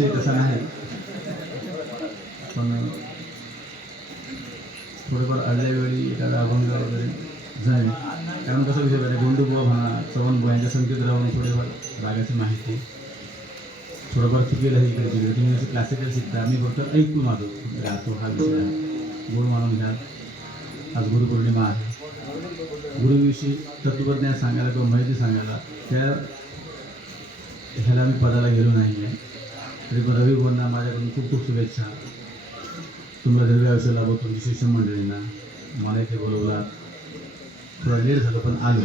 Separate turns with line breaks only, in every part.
विषय तसा नाही. पण थोडंफार आदल्या वेळी एखादा अभंग वगैरे जाईल कारण कसं विषय पाहिजे गोंडूबुवा म्हणा चव्हाणबुवा यांच्या संकेत राहून थोडेफार रागाची माहिती. थोडंफार चुकेल आहे इकडे तिकडे तुम्ही असं क्लासिकल शिकता. मी फक्त ऐकून आलो राहतो हा विषय. गोड मानून घ्या. आज गुरुपौर्णिमा आहे. गुरुविषयी तत्वज्ञान सांगायला किंवा माहिती सांगायला त्या ह्याला मी पदाला गेलो नाही आहे रवी गोंना माझ्याकडून खूप खूप शुभेच्छा. तुम्हाला दीर्घ आयुष्य लाभो तुमची शिष्य मंडळींना मला इथे बोलवला थोडा लेट झालं पण आलो.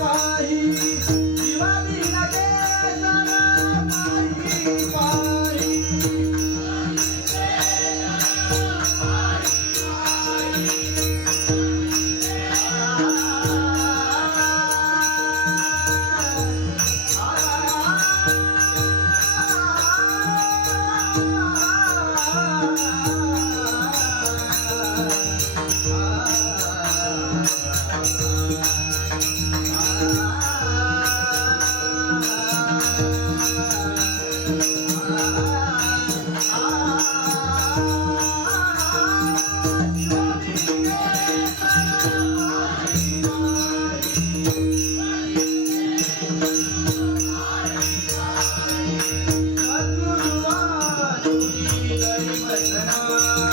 पाई 快来来！